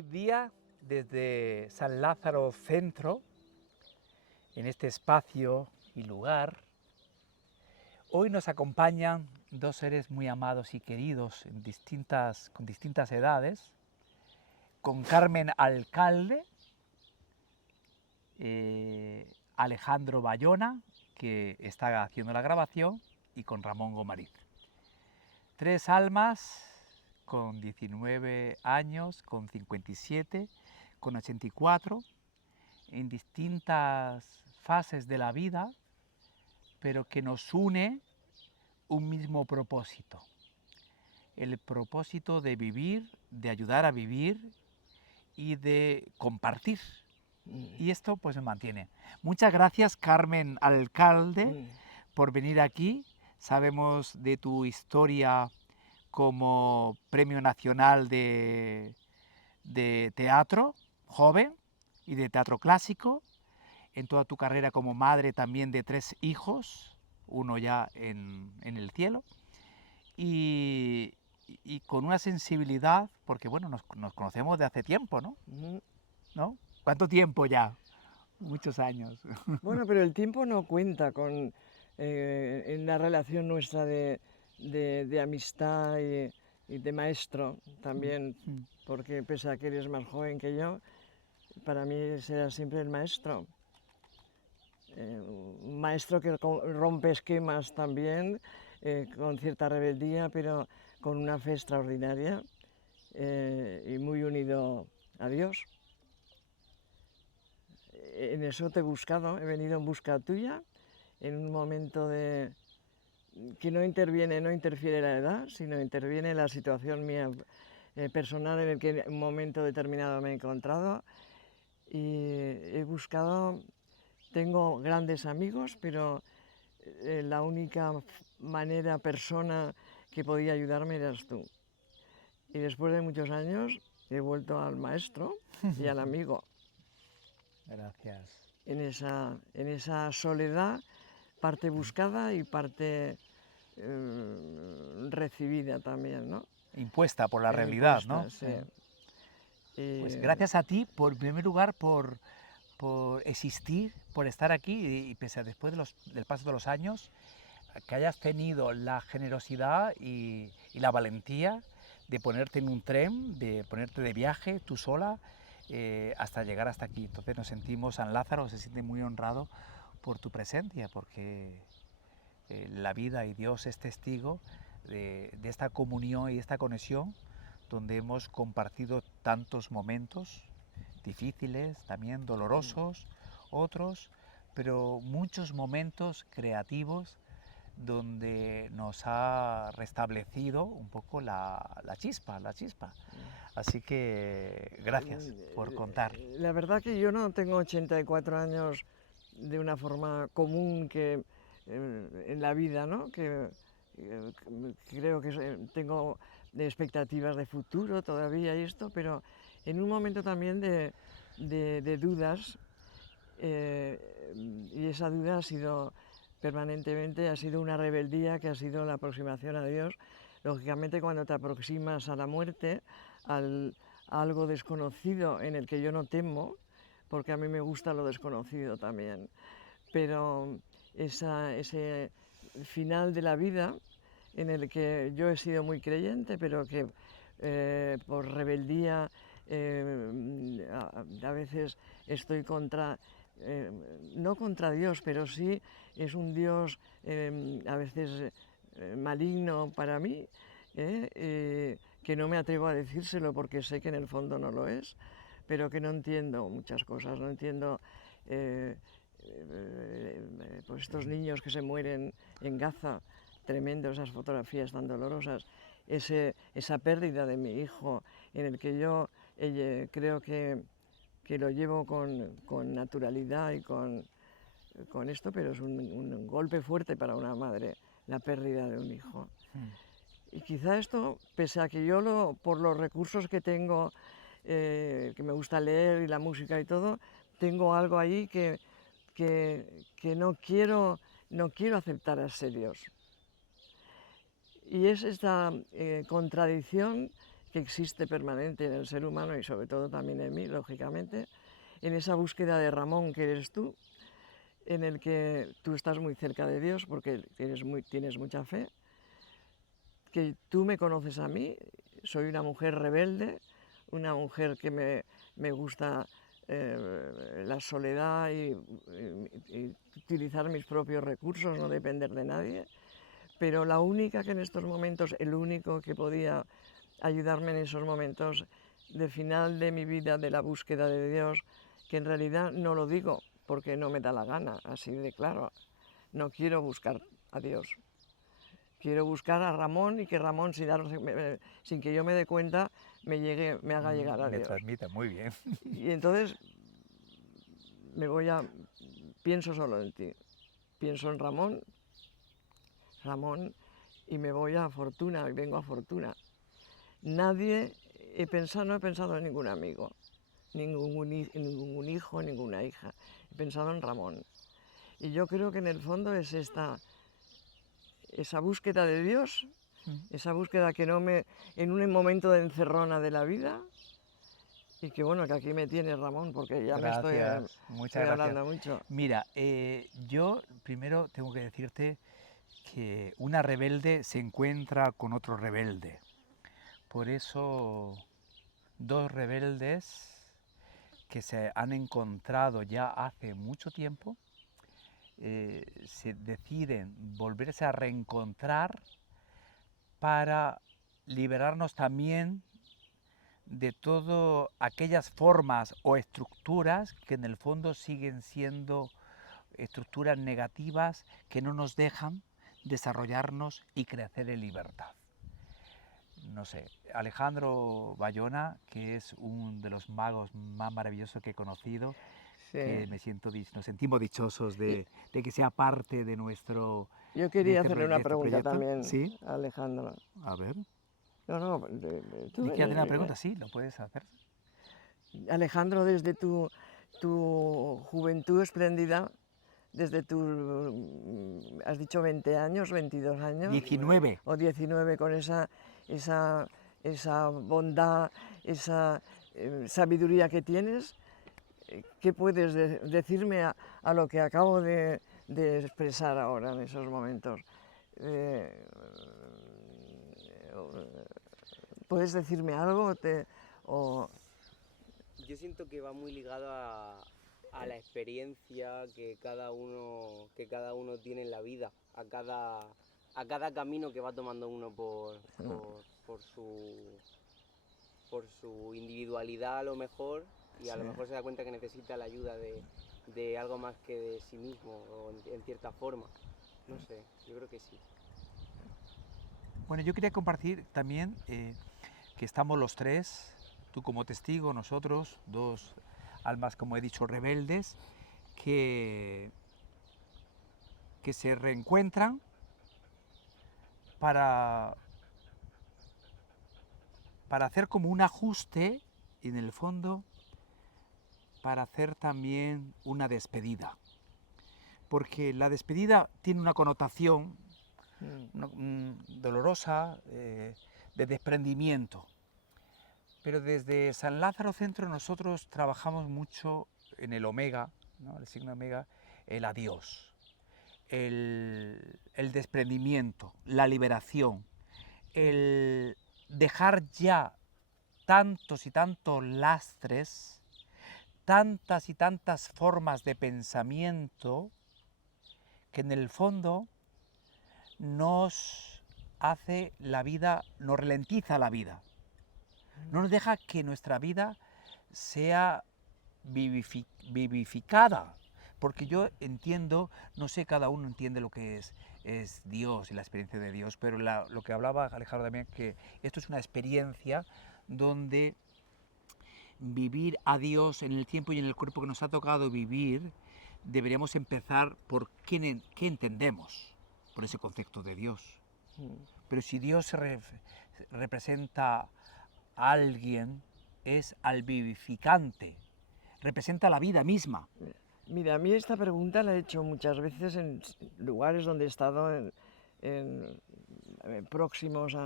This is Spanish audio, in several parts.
feliz día desde San Lázaro Centro, en este espacio y lugar. Hoy nos acompañan dos seres muy amados y queridos con distintas edades, con Carmen Alcalde, Alejandro Bayona, que está haciendo la grabación, y con Ramón Gomariz. Tres almas con 19 años, con 57, con 84, en distintas fases de la vida, pero que nos une un mismo propósito. El propósito de vivir, de ayudar a vivir y de compartir. Y esto pues se mantiene. Muchas gracias, Carmen Alcalde, por venir aquí. Sabemos de tu historia como Premio Nacional de Teatro Joven y de Teatro Clásico, en toda tu carrera como madre también de 3 hijos, uno ya en el cielo, y con una sensibilidad, porque bueno, nos conocemos de hace tiempo, ¿no? ¿No? ¿Cuánto tiempo ya? Muchos años. Bueno, pero el tiempo no cuenta en la relación nuestra de amistad y de maestro también, porque pese a que eres más joven que yo, para mí será siempre el maestro. Un maestro que rompe esquemas también, con cierta rebeldía, pero con una fe extraordinaria y muy unido a Dios. En eso te he buscado, he venido en busca tuya, en un momento que no interfiere la edad, sino interviene la situación mía personal en el que en un momento determinado me he encontrado. Y he buscado, tengo grandes amigos, pero la única persona que podía ayudarme eras tú. Y después de muchos años he vuelto al maestro y al amigo. Gracias. En esa soledad, parte buscada y parte recibida también, ¿no? Impuesta por la realidad, Impuesta, ¿no? sí. Pues gracias a ti, en primer lugar, por existir, por estar aquí y pese a después del paso de los años, que hayas tenido la generosidad y la valentía de ponerte en un tren, de ponerte de viaje tú sola hasta llegar hasta aquí. Entonces nos sentimos, San Lázaro se siente muy honrado por tu presencia, porque la vida y Dios es testigo de esta comunión y esta conexión donde hemos compartido tantos momentos difíciles, también dolorosos, otros, pero muchos momentos creativos donde nos ha restablecido un poco la chispa. Así que gracias por contar. La verdad que yo no tengo 84 años de una forma común que en la vida, ¿no? Creo que tengo expectativas de futuro todavía y esto, pero en un momento también de dudas, y esa duda ha sido permanentemente, ha sido una rebeldía que ha sido la aproximación a Dios. Lógicamente, cuando te aproximas a la muerte, a algo desconocido en el que yo no temo, porque a mí me gusta lo desconocido también, pero ese final de la vida en el que yo he sido muy creyente, pero que por rebeldía a veces estoy no contra Dios, pero sí es un Dios a veces maligno para mí, que no me atrevo a decírselo porque sé que en el fondo no lo es, pero que no entiendo muchas cosas, no entiendo pues estos niños que se mueren en Gaza, tremendo, esas fotografías tan dolorosas, esa pérdida de mi hijo en el que yo creo que lo llevo con naturalidad y con esto, pero es un golpe fuerte para una madre, la pérdida de un hijo. Y quizá esto, pese a que yo por los recursos que tengo, que me gusta leer y la música y todo, tengo algo ahí que no quiero aceptar a ese Dios. Y es esta contradicción que existe permanente en el ser humano y sobre todo también en mí, lógicamente, en esa búsqueda de Ramón que eres tú, en el que tú estás muy cerca de Dios porque tienes mucha fe, que tú me conoces a mí, soy una mujer rebelde, una mujer que me gusta la soledad y utilizar mis propios recursos, no depender de nadie, pero la única que en estos momentos, el único que podía ayudarme en esos momentos de final de mi vida, de la búsqueda de Dios, que en realidad no lo digo porque no me da la gana, así de claro, no quiero buscar a Dios. Quiero buscar a Ramón y que Ramón, sin que yo me dé cuenta, me haga llegar a Me Dios. transmite muy bien. Y entonces pienso solo en ti, pienso en Ramón, y me voy a Fortuna, y vengo a Fortuna. No he pensado en ningún amigo, ningún hijo, ninguna hija. He pensado en Ramón. Y yo creo que en el fondo es esa búsqueda de Dios, esa búsqueda que en un momento de encerrona de la vida, y que bueno, que aquí me tienes, Ramón, porque ya Gracias, muchas estoy gracias. hablando mucho. Mira, yo primero tengo que decirte que una rebelde se encuentra con otro rebelde. Por eso, dos rebeldes que se han encontrado ya hace mucho tiempo, se deciden volverse a reencontrar para liberarnos también de todas aquellas formas o estructuras que en el fondo siguen siendo estructuras negativas que no nos dejan desarrollarnos y crecer en libertad. No sé, Alejandro Bayona, que es uno de los magos más maravillosos que he conocido, Sí. que nos sentimos dichosos de que sea parte de nuestro Yo quería este hacerle una pregunta proyecto. también, Sí, a Alejandro. a ver. No, tú, ¿Y quieres hacer una pregunta? Sí, lo puedes hacer. Alejandro, desde tu juventud espléndida, desde has dicho 20 años, 22 años, 19. o 19, con esa bondad, esa sabiduría que tienes, ¿qué puedes decirme a lo que acabo de expresar ahora en esos momentos? ¿Puedes decirme algo? Yo siento que va muy ligado a la experiencia que cada uno tiene en la vida, a cada camino que va tomando uno por su individualidad a lo mejor, y a lo mejor se da cuenta que necesita la ayuda de algo más que de sí mismo, o en cierta forma. No sé, yo creo que sí. Bueno, yo quería compartir también que estamos los tres, tú como testigo, nosotros, dos almas, como he dicho, rebeldes, que se reencuentran para hacer como un ajuste y en el fondo para hacer también una despedida. Porque la despedida tiene una connotación dolorosa, de desprendimiento. Pero desde San Lázaro Centro nosotros trabajamos mucho en el omega, ¿no? El signo omega, el adiós, el desprendimiento, la liberación, el dejar ya tantos y tantos lastres, tantas y tantas formas de pensamiento que en el fondo nos hace la vida, nos ralentiza la vida, no nos deja que nuestra vida sea vivificada, porque yo entiendo, no sé, cada uno entiende lo que es Dios y la experiencia de Dios, pero lo que hablaba Alejandro también, que esto es una experiencia donde vivir a Dios en el tiempo y en el cuerpo que nos ha tocado vivir, deberíamos empezar por qué entendemos por ese concepto de Dios. Pero si Dios representa a alguien, es al vivificante, representa la vida misma. Mira, a mí esta pregunta la he hecho muchas veces en lugares donde he estado próximos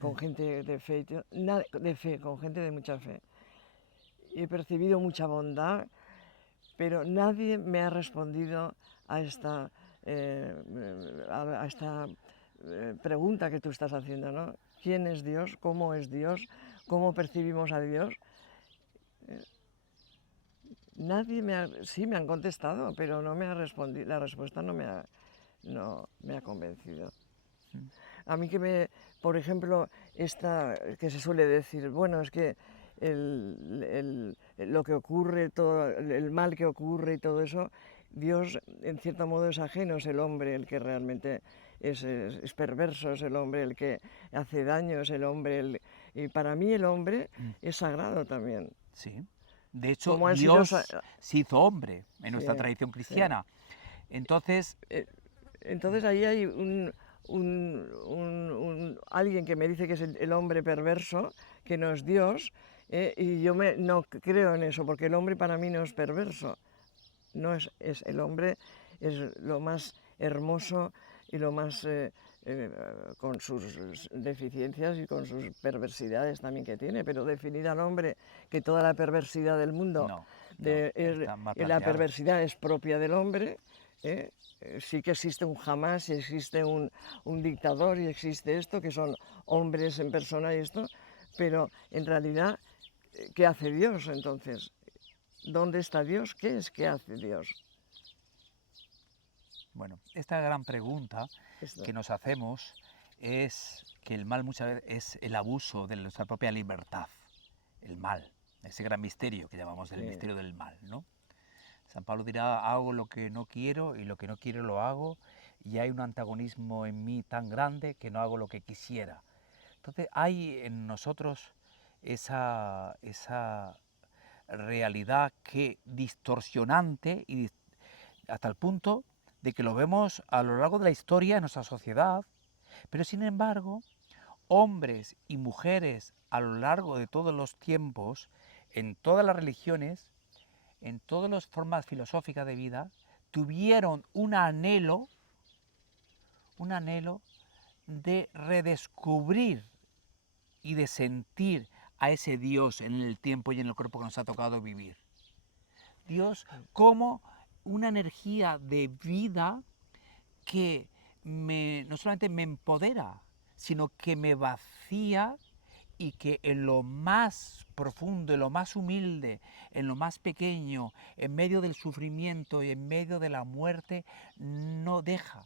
con gente de fe, con gente de mucha fe. He percibido mucha bondad, pero nadie me ha respondido a esta, pregunta que tú estás haciendo, ¿no? ¿Quién es Dios? ¿Cómo es Dios? ¿Cómo percibimos a Dios? Nadie sí me han contestado, pero no me ha respondido, la respuesta no me ha convencido. A mí por ejemplo, que se suele decir, bueno, es que lo que ocurre, todo el mal que ocurre y todo eso, Dios en cierto modo es ajeno, es el hombre el que realmente es perverso, es el hombre el que hace daño, es el hombre, y para mí el hombre es sagrado también. Sí. De hecho, Como han sido Dios se hizo hombre en nuestra Sí, tradición sí. cristiana. Entonces, Entonces ahí hay alguien que me dice que es el hombre perverso, que no es Dios, y yo no creo en eso, porque el hombre para mí no es perverso. No es el hombre es lo más hermoso y lo más con sus deficiencias y con sus perversidades también que tiene, pero definir al hombre que toda la perversidad del mundo, no, está mal la planteado. perversidad es propia del hombre, sí que existe un Hamás y existe un dictador y existe esto, que son hombres en persona y esto, pero en realidad, ¿qué hace Dios entonces? ¿Dónde está Dios? ¿Qué es que hace Dios? Bueno, esta gran pregunta Esto. que nos hacemos es que el mal muchas veces es el abuso de nuestra propia libertad, el mal, ese gran misterio que llamamos el Sí. misterio del mal, ¿no? San Pablo dirá, hago lo que no quiero y lo que no quiero lo hago, y hay un antagonismo en mí tan grande que no hago lo que quisiera. Entonces hay en nosotros esa realidad que distorsionante y hasta el punto de que lo vemos a lo largo de la historia en nuestra sociedad, pero sin embargo, hombres y mujeres a lo largo de todos los tiempos, en todas las religiones, en todas las formas filosóficas de vida, tuvieron un anhelo de redescubrir y de sentir a ese Dios en el tiempo y en el cuerpo que nos ha tocado vivir. Dios como una energía de vida que no solamente me empodera, sino que me vacía y que en lo más profundo, en lo más humilde, en lo más pequeño, en medio del sufrimiento y en medio de la muerte, no deja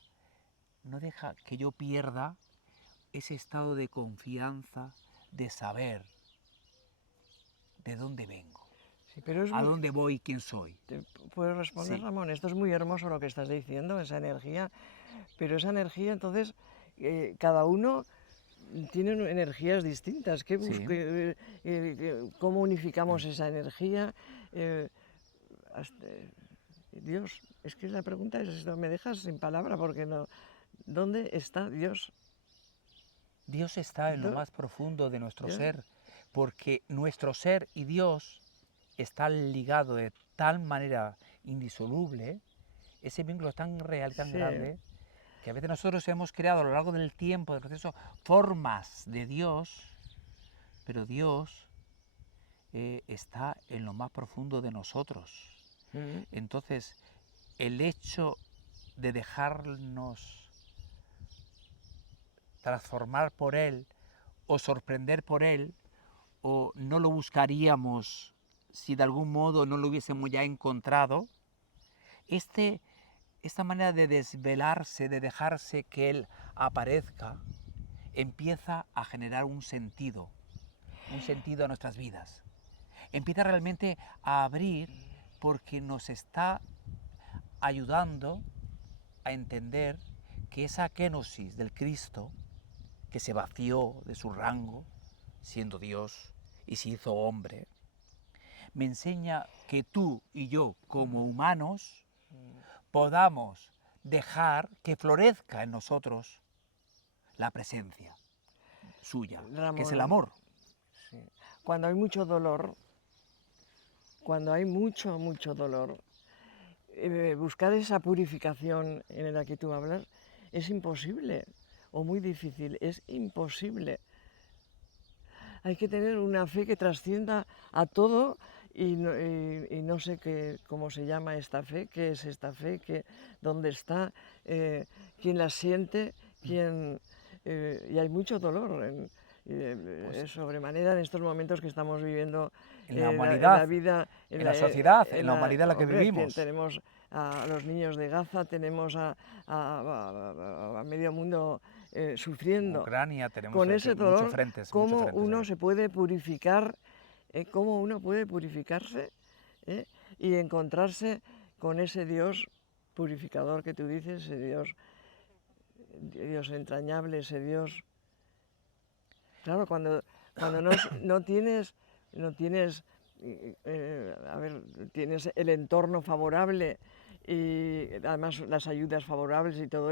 que yo pierda ese estado de confianza, de saber de dónde vengo, Sí, pero a dónde voy, quién soy. ¿Te puedo responder, Sí. Ramón? Esto es muy hermoso lo que estás diciendo, esa energía, pero esa energía, entonces, cada uno tiene energías distintas. Sí. ¿Cómo unificamos esa energía? Hasta- Dios, es que la pregunta es esto, me dejas sin palabra porque no. ¿Dónde está Dios? Dios está en lo Do- más profundo de nuestro Dios- ser, porque nuestro ser y Dios están ligados de tal manera indisoluble, ese vínculo es tan real, tan Sí, grande, que a veces nosotros hemos creado a lo largo del tiempo, del proceso, formas de Dios, pero Dios está en lo más profundo de nosotros. mm, Entonces, el hecho de dejarnos transformar por Él o sorprender por Él, o no lo buscaríamos si de algún modo no lo hubiésemos ya encontrado, esta manera de desvelarse, de dejarse que Él aparezca, empieza a generar un sentido a nuestras vidas. Empieza realmente a abrir porque nos está ayudando a entender que esa kenosis del Cristo, que se vació de su rango, siendo Dios, y se hizo hombre, me enseña que tú y yo, como humanos, podamos dejar que florezca en nosotros la presencia suya, que es el Ramón, amor. sí. Cuando hay mucho dolor, cuando hay mucho, mucho dolor, buscar esa purificación en la que tú hablas es imposible o muy difícil, es imposible. hay que tener una fe que trascienda a todo y no sé cómo se llama esta fe, qué es esta fe, dónde está, quién la siente, y hay mucho dolor Pues sobremanera en estos momentos que estamos viviendo en la en la humanidad, vida, en la sociedad, en en la humanidad en la que hombre, vivimos. tenemos a los niños de Gaza, tenemos a medio mundo sufriendo. Ucrania, tenemos Con ese muchos dolor, frentes, muchos cómo frentes. uno se puede purificar, cómo uno puede purificarse ¿eh? Y encontrarse con ese Dios purificador que tú dices, ese Dios entrañable, ese Dios. Claro, cuando no tienes, a ver, tienes el entorno favorable y además las ayudas favorables y todo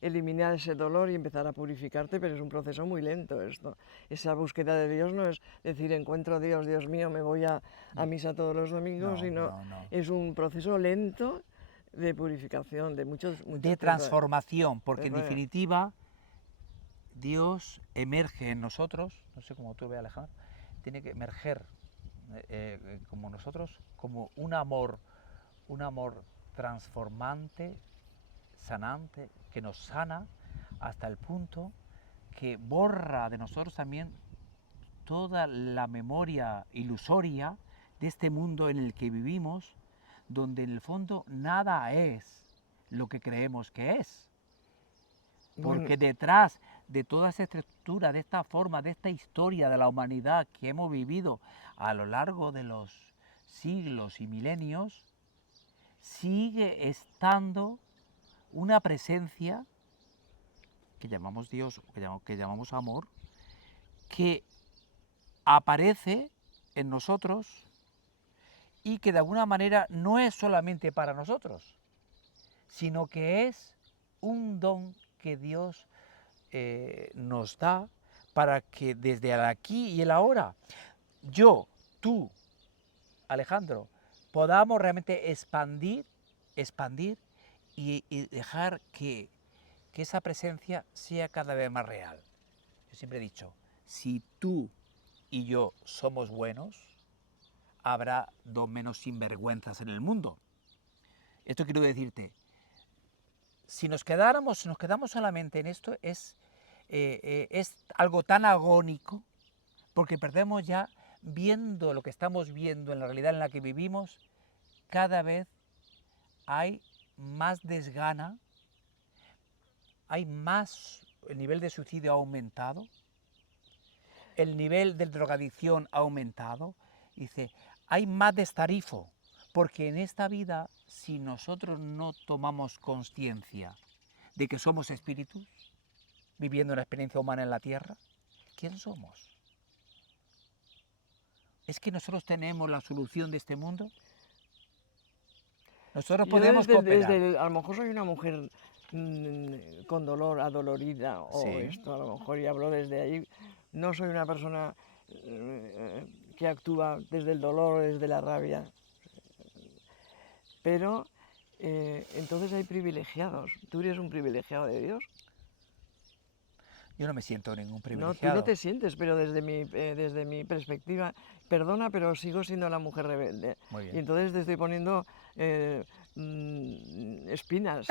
eliminar ese dolor y empezar a purificarte, pero es un proceso muy lento esto. Esa búsqueda de Dios no es decir, encuentro a Dios, Dios mío, me voy a misa todos los domingos, No, sino no, no. es un proceso lento de purificación, de muchos De transformación, porque en definitiva Dios emerge en nosotros, no sé cómo tú ves, Alejandro, tiene que emerger como nosotros, como un amor transformante, sanante, que nos sana hasta el punto que borra de nosotros también toda la memoria ilusoria de este mundo en el que vivimos, donde en el fondo nada es lo que creemos que es. Porque detrás de toda esa estructura, de esta forma, de esta historia de la humanidad que hemos vivido a lo largo de los siglos y milenios, sigue estando una presencia que llamamos Dios, que llamamos amor, que aparece en nosotros y que de alguna manera no es solamente para nosotros, sino que es un don que Dios nos da para que desde el aquí y el ahora, yo, tú, Alejandro, podamos realmente expandir y dejar que esa presencia sea cada vez más real. Yo siempre he dicho, si tú y yo somos buenos, habrá dos menos sinvergüenzas en el mundo. Esto quiero decirte, si nos quedamos solamente en esto, es algo tan agónico, porque perdemos ya, viendo lo que estamos viendo en la realidad en la que vivimos, cada vez hay más desgana, hay más, el nivel de suicidio ha aumentado, el nivel de drogadicción ha aumentado, dice, hay más destarifo, porque en esta vida, si nosotros no tomamos conciencia de que somos espíritus, viviendo una experiencia humana en la tierra, ¿quién somos? ¿Es que nosotros tenemos la solución de este mundo? Nosotros podemos cooperar. A lo mejor soy una mujer con dolor, adolorida, o Sí. esto, a lo mejor, y hablo desde ahí. No soy una persona que actúa desde el dolor o desde la rabia, pero entonces hay privilegiados. ¿Tú eres un privilegiado de Dios? Yo no me siento ningún No, privilegiado. tú no te sientes, pero desde mi perspectiva, perdona, pero sigo siendo la mujer rebelde. Muy bien. Y entonces te estoy poniendo espinas.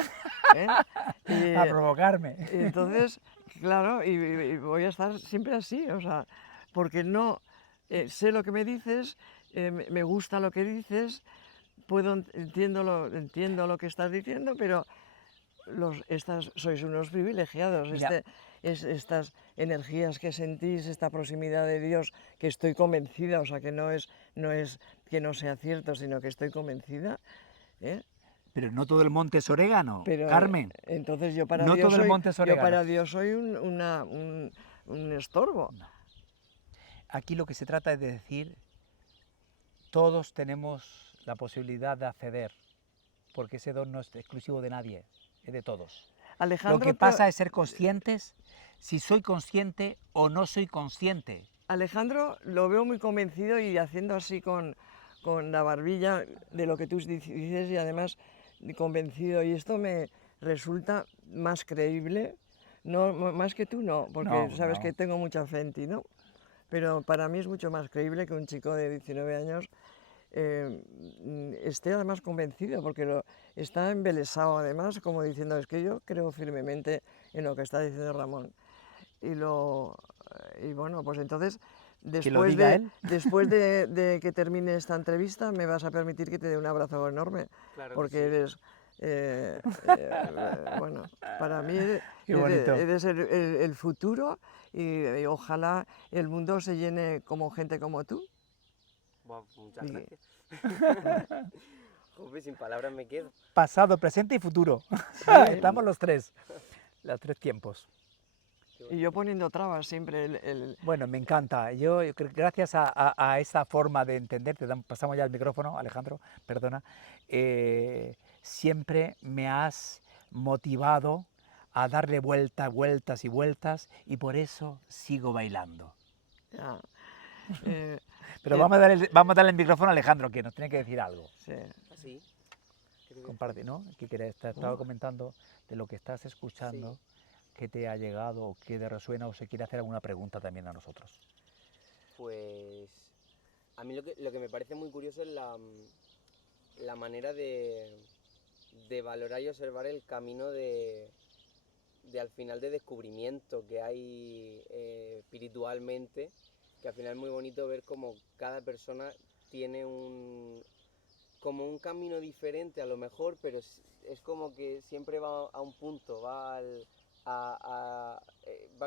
¿eh? A provocarme. Entonces, claro, y voy a estar siempre así, o sea, porque no sé lo que me dices, me gusta lo que dices, entiendo lo que estás diciendo, pero sois unos privilegiados. Mira. Estas energías que sentís, esta proximidad de Dios, que estoy convencida, o sea, que no es que no sea cierto, sino que estoy convencida. Pero no todo el monte es orégano, Pero Carmen. entonces yo para No Dios todo el monte es orégano. soy un estorbo. No. Aquí lo que se trata es de decir, todos tenemos la posibilidad de acceder, porque ese don no es exclusivo de nadie, es de todos. Alejandro, Lo que pasa es ser conscientes, si soy consciente o no soy consciente. Alejandro lo veo muy convencido y haciendo así con la barbilla de lo que tú dices y además convencido. Y esto me resulta más creíble, no, más que tú no, porque No, sabes no. que tengo mucha fe en ti, ¿no? pero para mí es mucho más creíble que un chico de 19 años esté además convencido, porque está embelesado además, como diciendo, es que yo creo firmemente en lo que está diciendo Ramón. Y bueno, pues entonces, Que lo diga él. después de que termine esta entrevista, me vas a permitir que te dé un abrazo enorme, Claro que porque sí. eres, bueno, para mí Qué bonito. eres el futuro y ojalá el mundo se llene como gente como tú. Buah, muchas Y- gracias. Joder, sin palabras me quedo. Pasado, presente y futuro. Sí, Estamos los tres tiempos. y yo poniendo trabas siempre. Bueno, me encanta. Yo creo que gracias a esa forma de entender, pasamos ya el micrófono, Alejandro, perdona, siempre me has motivado a darle vueltas, vueltas y vueltas, y por eso sigo bailando. Ya, eh, Pero que- vamos a darle el micrófono a Alejandro, que nos tiene que decir algo. sí. ¿Así? Comparte, ¿no? Te estaba comentando de lo que estás escuchando, que te ha llegado o que te resuena, o se quiere hacer alguna pregunta también a nosotros. Pues a mí lo que me parece muy curioso es la manera de valorar y observar el camino de al final de descubrimiento que hay espiritualmente, que al final es muy bonito ver cómo cada persona tiene como un camino diferente a lo mejor, pero es como que siempre va a un punto, va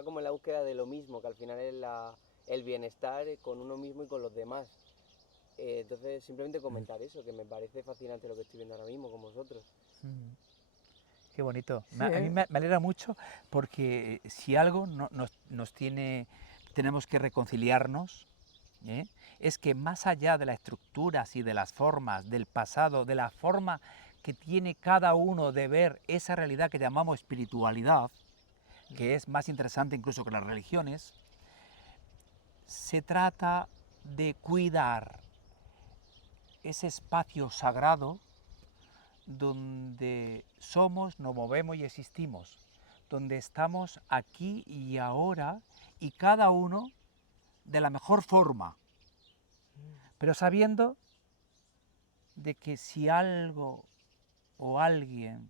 como en la búsqueda de lo mismo, que al final es el bienestar con uno mismo y con los demás. Entonces simplemente comentar eso, que me parece fascinante lo que estoy viendo ahora mismo con vosotros. Qué bonito. Sí, A mí me alegra mucho porque si algo tenemos que reconciliarnos, ¿eh? Es que más allá de las estructuras y de las formas del pasado, de la forma que tiene cada uno de ver esa realidad que llamamos espiritualidad, que es más interesante incluso que las religiones, se trata de cuidar ese espacio sagrado donde somos, nos movemos y existimos, donde estamos aquí y ahora y cada uno de la mejor forma, pero sabiendo de que si algo o alguien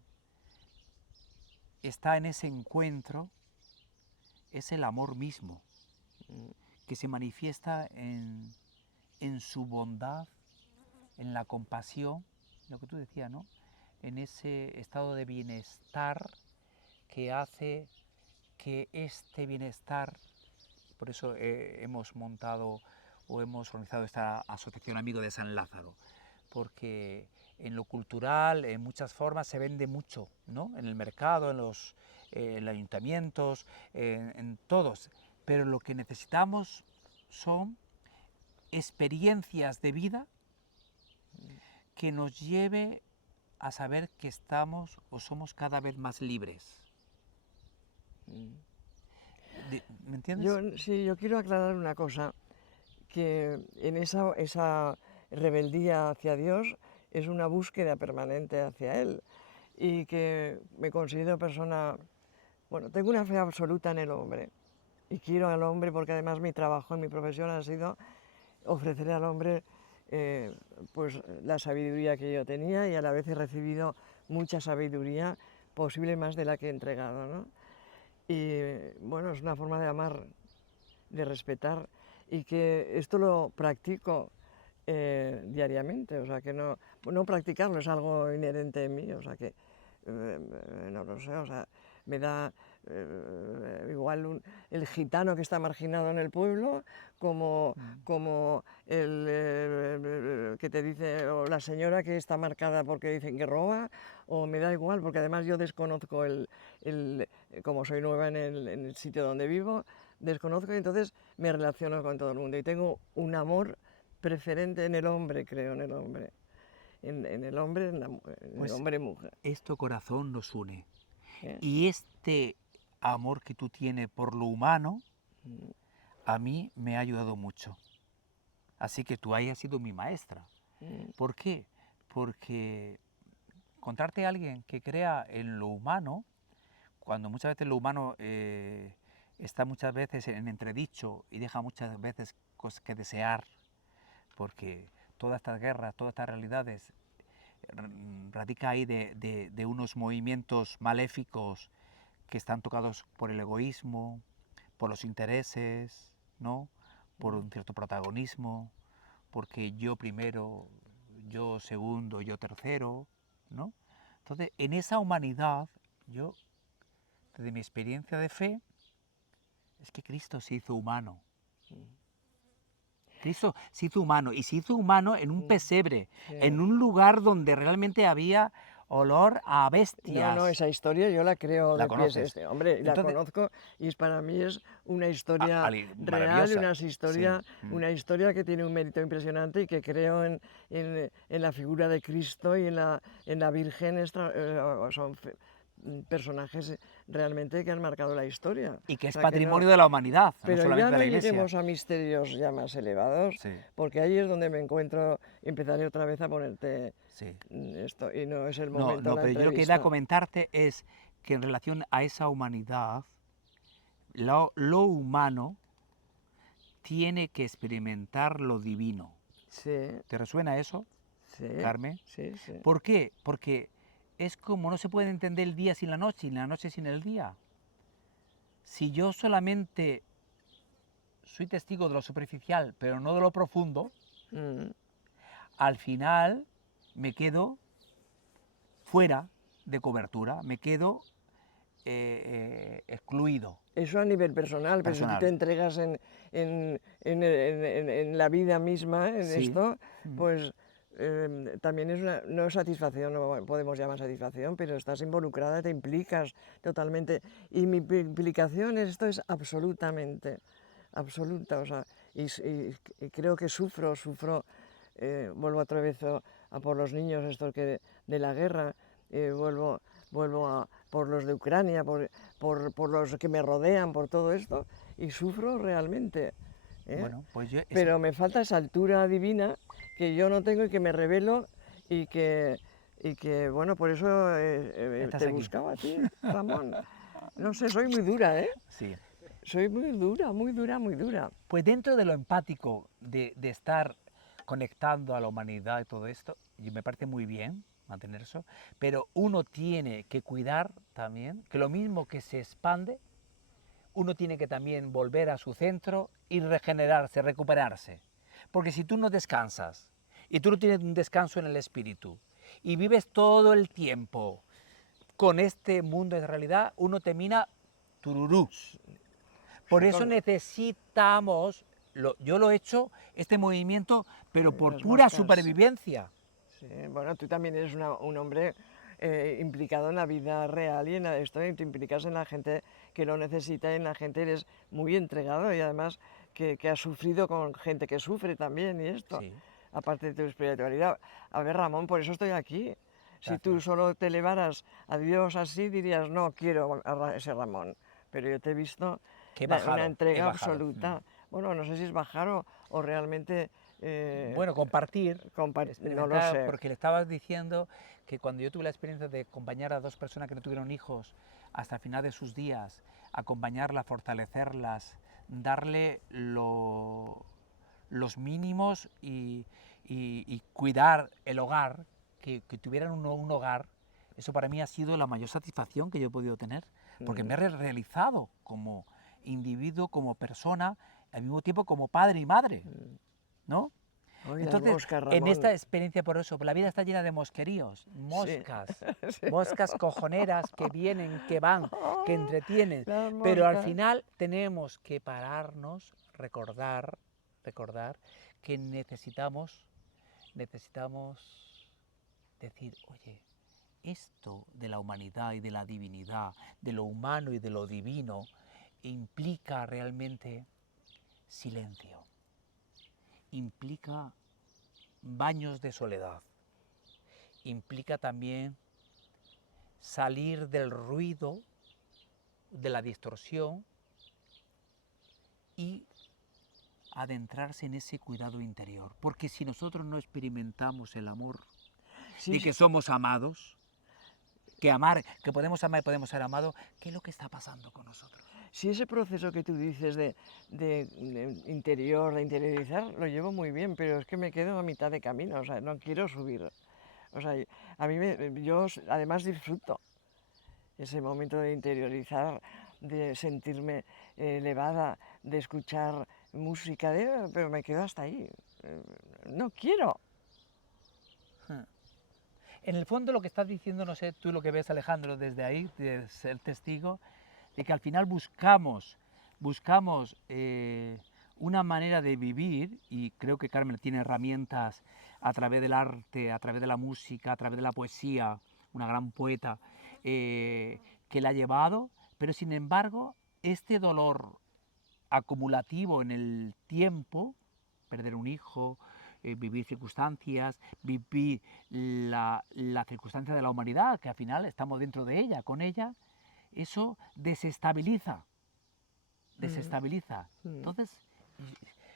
está en ese encuentro, es el amor mismo, que se manifiesta en su bondad, en la compasión, lo que tú decías, ¿no? En ese estado de bienestar que hace que este bienestar, por eso hemos montado o hemos organizado esta asociación Amigo de San Lázaro, porque en lo cultural, en muchas formas, se vende mucho, ¿no? En el mercado, en los ayuntamientos, en todos, pero lo que necesitamos son experiencias de vida que nos lleve a saber que estamos o somos cada vez más libres. ¿Me entiendes? Sí, yo quiero aclarar una cosa, que en esa rebeldía hacia Dios es una búsqueda permanente hacia Él y que me considero persona, bueno, tengo una fe absoluta en el hombre y quiero al hombre porque además mi trabajo, mi profesión ha sido ofrecer al hombre pues la sabiduría que yo tenía y a la vez he recibido mucha sabiduría, posible más de la que he entregado, ¿no? Y bueno, es una forma de amar, de respetar y que esto lo practico diariamente, o sea que no practicarlo es algo inherente en mí, o sea que no lo sé, o sea, me da igual el gitano que está marginado en el pueblo, como el que te dice, o la señora que está marcada porque dicen que roba, o me da igual, porque además yo desconozco como soy nueva en el sitio donde vivo, desconozco y entonces me relaciono con todo el mundo y tengo un amor preferente en el hombre, creo, en el hombre. En el hombre, en el Pues hombre y mujer. esto corazón nos une. ¿Eh? Y este amor que tú tienes por lo humano, a mí me ha ayudado mucho. Así que tú hayas sido mi maestra. ¿Por qué? Porque encontrarte a alguien que crea en lo humano, cuando muchas veces lo humano está muchas veces en entredicho y deja muchas veces cosas que desear, porque todas estas guerras, todas estas realidades radica ahí de unos movimientos maléficos que están tocados por el egoísmo, por los intereses, ¿no? Por un cierto protagonismo, porque yo primero, yo segundo, yo tercero, ¿no? Entonces, en esa humanidad, yo, desde mi experiencia de fe, es que Cristo se hizo humano. Cristo se hizo humano, y se hizo humano en un pesebre, Sí. en un lugar donde realmente había olor a bestias. No, esa historia yo la creo ¿La de pies. conoces? Hombre, la Entonces- conozco y para mí es una historia real, maravillosa, una historia que tiene un mérito impresionante y que creo en la figura de Cristo y en la Virgen. Son personajes realmente que han marcado la historia. y que es O sea, que patrimonio no- de la humanidad, no Pero solamente ya de no la Iglesia. lleguemos a misterios ya más elevados, Sí, porque ahí es donde me encuentro, empezaré otra vez a ponerte sí. esto, y no es el No, momento de la pero yo lo que entrevista. quería comentarte es que en relación a esa humanidad, lo humano tiene que experimentar lo divino. Sí, ¿Te resuena eso, sí, Carmen? sí, sí. ¿Por qué? Porque es como no se puede entender el día sin la noche y la noche sin el día. Si yo solamente soy testigo de lo superficial, pero no de lo profundo, Mm. al final me quedo fuera de cobertura, me quedo excluido. Eso a nivel personal, pero si tú Personal. te entregas en la vida misma, en Sí. esto, pues también es no es satisfacción, no podemos llamar satisfacción, pero estás involucrada, te implicas totalmente. Y mi implicación en esto es absoluta, o sea, y creo que sufro, vuelvo otra vez a por los niños estos de la guerra, vuelvo por los de Ucrania, por los que me rodean, por todo esto, y sufro realmente. ¿eh? Bueno, pues yo... Pero me falta esa altura divina que yo no tengo y que me revelo y que bueno, por eso Estás te aquí. buscaba a ti, Ramón. No sé, soy muy dura, ¿eh? Sí. Soy muy dura, muy dura, muy dura. Pues dentro de lo empático de estar conectando a la humanidad y todo esto, y me parece muy bien mantener eso, pero uno tiene que cuidar también que lo mismo que se expande, uno tiene que también volver a su centro y regenerarse, recuperarse. Porque si tú no descansas y tú no tienes un descanso en el espíritu y vives todo el tiempo con este mundo de realidad, uno termina tururú. Por eso necesitamos, yo lo he hecho, este movimiento, pero por Las pura moscas. supervivencia. Sí, bueno, tú también eres un hombre implicado en la vida real y en esto, y te implicas en la gente que lo necesita y en la gente eres muy entregado y además que has sufrido con gente que sufre también y esto, Sí. aparte de tu espiritualidad. A ver, Ramón, por eso estoy aquí. Si tú Gracias. solo te elevaras a Dios así, dirías, no quiero a ese Ramón. Pero yo te he visto Que he una bajado, entrega he bajado. absoluta. Bueno, no sé si es bajar o realmente... Bueno, compartir, no lo experimentar, sé. porque le estabas diciendo que cuando yo tuve la experiencia de acompañar a dos personas que no tuvieron hijos hasta el final de sus días, acompañarlas, fortalecerlas, darle los mínimos y cuidar el hogar, que tuvieran un hogar, eso para mí ha sido la mayor satisfacción que yo he podido tener, porque me he realizado como individuo, como persona, al mismo tiempo como padre y madre, ¿no? Oye, las Entonces, moscas, en esta Ramón. experiencia, por eso, la vida está llena de mosqueríos, moscas, Sí. moscas cojoneras que vienen, que van, que entretienen, Las pero al moscas. final tenemos que pararnos, recordar que necesitamos decir, oye, esto de la humanidad y de la divinidad, de lo humano y de lo divino, implica realmente silencio, implica baños de soledad, implica también salir del ruido, de la distorsión y adentrarse en ese cuidado interior. Porque si nosotros no experimentamos el amor, Sí, de que somos amados, que podemos amar y podemos ser amados, ¿qué es lo que está pasando con nosotros? si ese proceso que tú dices de interior, de interiorizar, lo llevo muy bien, pero es que me quedo a mitad de camino, o sea, no quiero subir. O sea, a mí yo además disfruto ese momento de interiorizar, de sentirme elevada, de escuchar música, pero me quedo hasta ahí. No quiero. En el fondo lo que estás diciendo, no sé, tú lo que ves, Alejandro, desde ahí, de ser testigo, de que al final buscamos una manera de vivir, y creo que Carmen tiene herramientas a través del arte, a través de la música, a través de la poesía, una gran poeta, que la ha llevado, pero sin embargo, este dolor acumulativo en el tiempo, perder un hijo, vivir circunstancias, vivir la circunstancia de la humanidad, que al final estamos dentro de ella, con ella, eso desestabiliza. Entonces,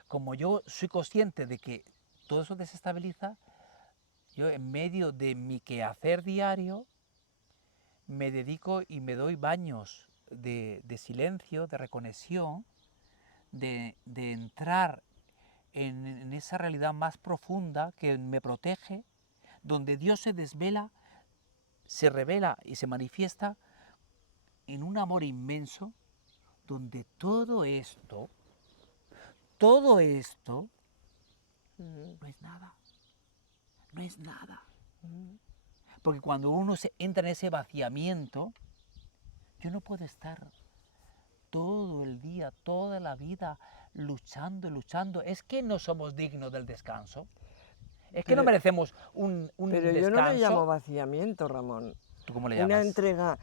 como yo soy consciente de que todo eso desestabiliza, yo en medio de mi quehacer diario me dedico y me doy baños de silencio, de reconexión, de entrar en esa realidad más profunda que me protege, donde Dios se desvela, se revela y se manifiesta en un amor inmenso, donde todo esto no es nada, no es nada. Porque cuando uno entra en ese vaciamiento, yo no puedo estar todo el día, toda la vida luchando. Es que no somos dignos del descanso. Es que no merecemos un pero descanso. Yo no le llamo vaciamiento, Ramón. ¿Tú cómo le llamas? Una entrega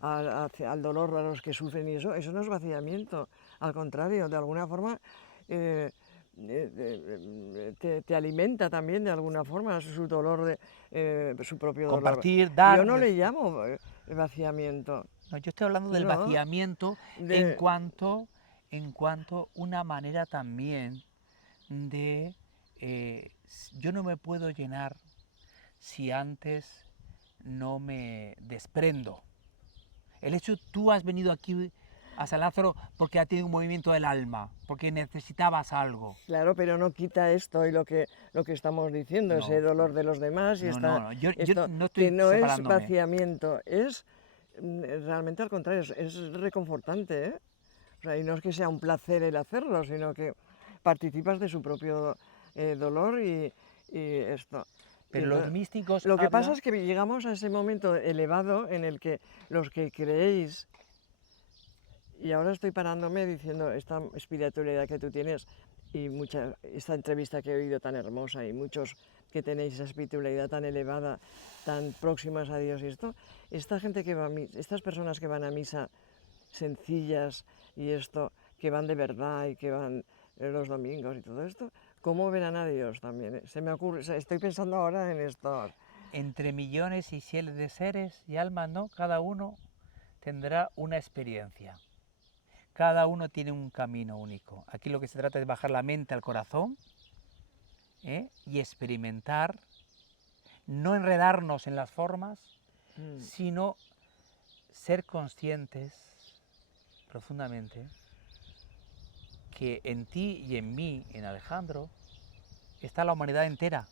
al dolor a los que sufren y eso no es vaciamiento. Al contrario, de alguna forma te alimenta también de alguna forma su dolor, su propio Compartir, dolor. dar. Yo no le llamo vaciamiento. No, yo estoy hablando del No, vaciamiento en cuanto una manera también de yo no me puedo llenar si antes no me desprendo. El hecho, tú has venido aquí a San Lázaro porque ha tenido un movimiento del alma, porque necesitabas algo. Claro, pero no quita esto y lo que estamos diciendo, No, ese dolor de los demás y yo esto, no estoy que no es separándome. vaciamiento, es realmente al contrario, es reconfortante, ¿eh? O sea, y no es que sea un placer el hacerlo, sino que participas de su propio dolor y esto. Pero Y los entonces, místicos lo que pasa hablan. es que llegamos a ese momento elevado en el que los que creéis, y ahora estoy parándome diciendo esta espiritualidad que tú tienes y esta entrevista que he oído tan hermosa y muchos que tenéis esa espiritualidad tan elevada, tan próximas a Dios y esta gente que va a misa, estas personas que van a misa sencillas y que van de verdad y que van los domingos y todo esto, ¿cómo verán a Dios también? Se me ocurre, estoy pensando ahora en esto. Entre millones y miles de seres y almas, ¿no? Cada uno tendrá una experiencia. Cada uno tiene un camino único. Aquí lo que se trata es bajar la mente al corazón y experimentar, no enredarnos en las formas, sino ser conscientes profundamente que en ti y en mí, en Alejandro, está la humanidad entera.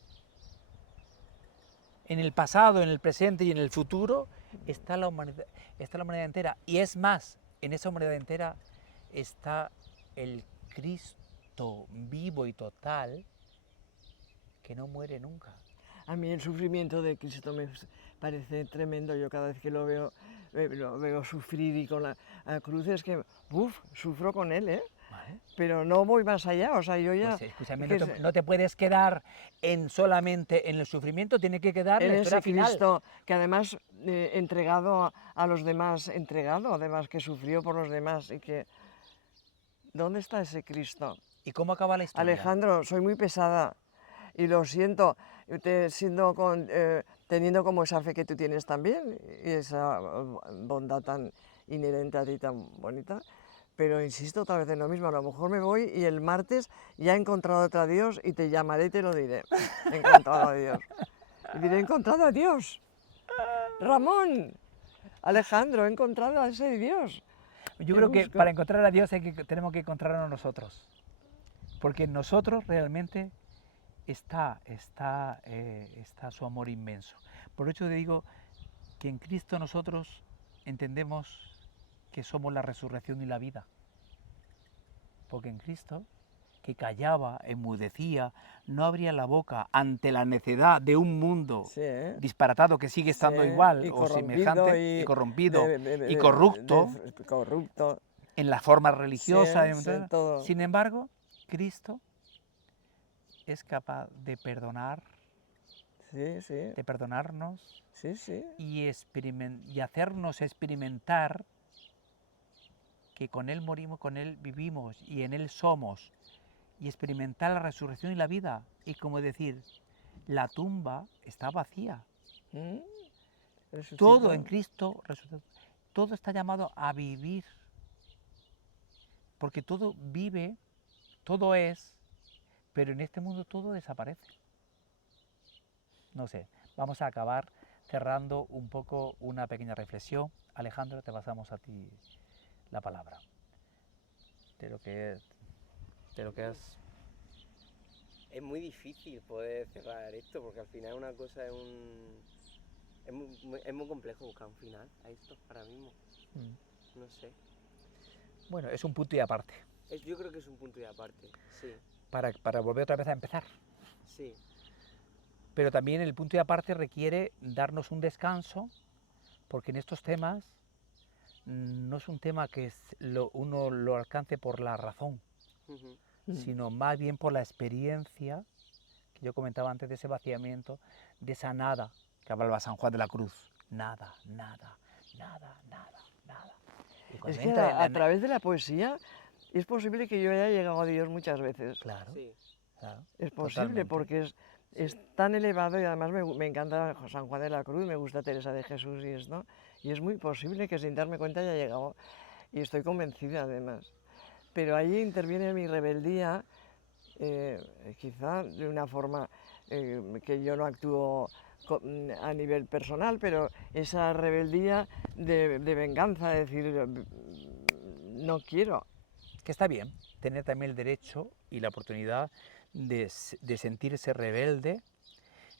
En el pasado, en el presente y en el futuro está la humanidad entera. Y es más, en esa humanidad entera está el Cristo vivo y total que no muere nunca. A mí el sufrimiento de Cristo me parece tremendo. Yo cada vez que lo veo sufrir y con la cruz es que, sufro con él, ¿eh? ¿Vale? Pero no voy más allá, o sea, yo ya... Pues escúchame, no te puedes quedar solamente en el sufrimiento, tiene que quedar en la historia final. Cristo que además entregado a los demás, además que sufrió por los demás y que... ¿Dónde está ese Cristo? ¿Y cómo acaba la historia? Alejandro, soy muy pesada y lo siento, teniendo como esa fe que tú tienes también y esa bondad tan inherente a ti, tan bonita, pero insisto otra vez en lo mismo, a lo mejor me voy y el martes ya he encontrado a Dios y te llamaré y te lo diré, he encontrado a Dios. Y diré, he encontrado a Dios. Ramón, Alejandro, he encontrado a ese Dios. Yo ¿Qué creo que busco? para encontrar a Dios tenemos que encontrarnos nosotros. Porque en nosotros realmente está su amor inmenso. Por eso te digo que en Cristo nosotros entendemos que somos la resurrección y la vida. Porque en Cristo, que callaba, enmudecía, no abría la boca ante la necedad de un mundo Sí, ¿eh? disparatado que sigue Sí, estando igual y o corrompido semejante y corrompido y corrupto corrupto. en la forma Sí, religiosa. sí, todo. Sin embargo, Cristo es capaz de perdonar, Sí, sí, de perdonarnos sí, sí. y hacernos experimentar que con Él morimos, con Él vivimos y en Él somos, y experimentar la resurrección y la vida. Y como decir, la tumba está vacía. ¿Mm? Todo Resucitó. en Cristo, todo está llamado a vivir, porque todo vive, todo es, pero en este mundo todo desaparece. No sé, vamos a acabar cerrando un poco una pequeña reflexión. Alejandro, te pasamos a ti la palabra. De lo que es. Es muy difícil poder cerrar esto porque al final una cosa es es muy complejo buscar un final a esto ahora mismo. No sé. Bueno, es un punto y aparte. Yo creo que es un punto y aparte, sí. Para volver otra vez a empezar. Sí. Pero también el punto y aparte requiere darnos un descanso, porque en estos temas no es un tema que uno lo alcance por la razón, Ujú. sino más bien por la experiencia que yo comentaba antes de ese vaciamiento, de esa nada que hablaba San Juan de la Cruz. Nada, nada, nada, nada, nada. Y Es cuando que entra en a través de la poesía es posible que yo haya llegado a Dios muchas veces. Claro, Sí. claro. Es posible Totalmente. porque es Sí. tan elevado y además me encanta San Juan de la Cruz, me gusta Teresa de Jesús y esto. Y es muy posible que sin darme cuenta haya llegado. Y estoy convencida además. Pero ahí interviene mi rebeldía, quizá de una forma que yo no actúo a nivel personal, pero esa rebeldía de venganza, de decir, no quiero. Que está bien tener también el derecho y la oportunidad de sentirse rebelde,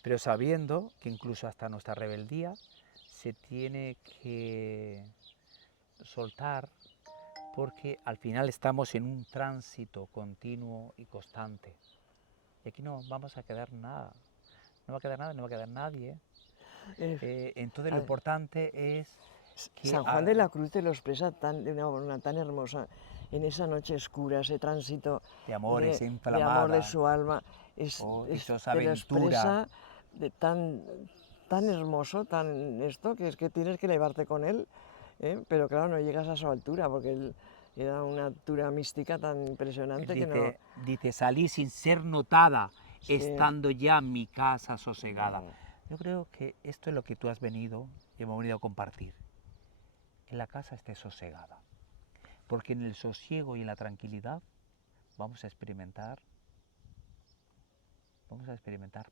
pero sabiendo que incluso hasta nuestra rebeldía se tiene que soltar, porque al final estamos en un tránsito continuo y constante. Y aquí no vamos a quedar nada, no va a quedar nada, no va a quedar nadie. Entonces lo Ah, importante es que San Juan de la Cruz te lo expresa de una forma tan hermosa, en esa noche oscura, ese tránsito de amores de amor de inflamada, su alma, dichosa te lo aventura. expresa tan hermoso, tan esto, que es que tienes que elevarte con él, pero claro, no llegas a su altura, porque él era una altura mística tan impresionante que no... Dice, salí sin ser notada, Sí. estando ya en mi casa sosegada. Yo creo que esto es lo que tú has venido y hemos venido a compartir. Que la casa esté sosegada. Porque en el sosiego y en la tranquilidad vamos a experimentar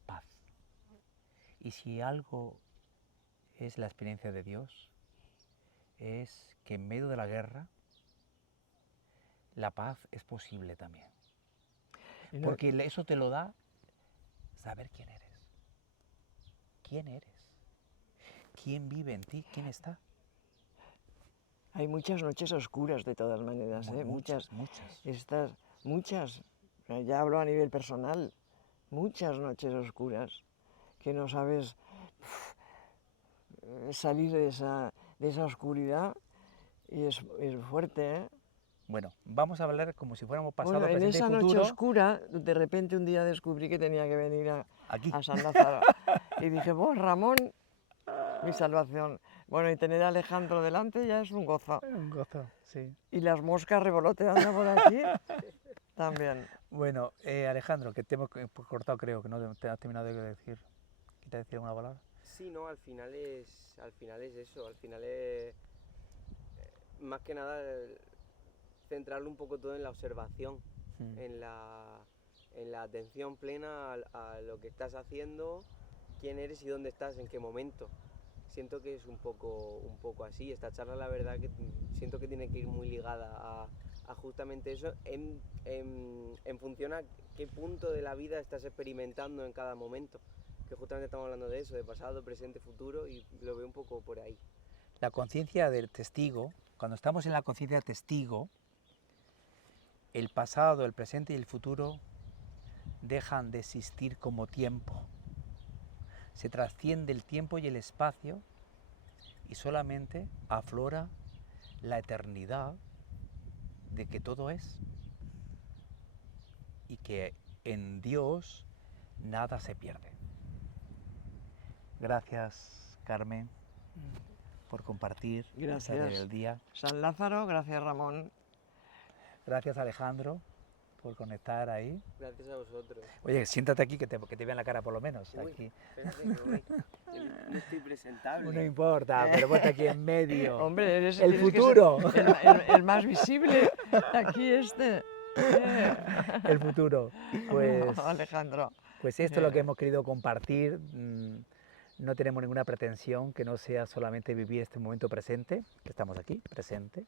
paz. Y si algo es la experiencia de Dios, es que en medio de la guerra la paz es posible también. Porque eso te lo da saber quién eres. ¿Quién eres? ¿Quién vive en ti? ¿Quién está? Hay muchas noches oscuras de todas maneras, Muchas. muchas, ya hablo a nivel personal, muchas noches oscuras que no sabes salir de esa oscuridad y es fuerte, ¿eh? Bueno, vamos a hablar como si fuéramos pasado, Bueno, en presente y esa noche futuro. oscura, de repente un día descubrí que tenía que venir Aquí. a San Lázaro y dije, vos Ramón, mi salvación. Bueno, y tener a Alejandro delante ya es un gozo. Un gozo, sí. Y las moscas revoloteando por aquí también. Bueno, Alejandro, que te hemos cortado, creo que no te has terminado de decir. ¿Quieres decir alguna palabra? Sí, no, al final es eso, al final es más que nada centrarlo un poco todo en la observación, en la atención plena a lo que estás haciendo, quién eres y dónde estás, en qué momento. siento que es un poco así. Esta charla, la verdad, que siento que tiene que ir muy ligada a justamente eso, en función a qué punto de la vida estás experimentando en cada momento. Que justamente estamos hablando de eso, de pasado, presente, futuro, y lo veo un poco por ahí. La conciencia del testigo, cuando estamos en la conciencia del testigo, el pasado, el presente y el futuro dejan de existir como tiempo. Se trasciende el tiempo y el espacio y solamente aflora la eternidad de que todo es y que en Dios nada se pierde. Gracias, Carmen, por compartir esta Gracias. rebeldía. San Lázaro, gracias Ramón. Gracias, Alejandro, por conectar ahí. Gracias a vosotros. Oye, siéntate aquí, que te vean la cara por lo menos. Uy, Aquí. espérate, que voy. No estoy presentable. No importa, pero ponte aquí en medio. Hombre, eres el tienes que futuro. ser el más visible. Aquí El futuro. Pues, Alejandro. pues esto es lo que hemos querido compartir. No tenemos ninguna pretensión que no sea solamente vivir este momento presente, que estamos aquí, presente.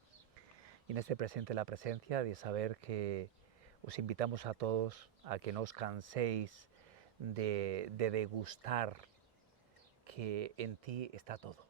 Y en este presente la presencia de saber que os invitamos a todos a que no os canséis de degustar que en ti está todo.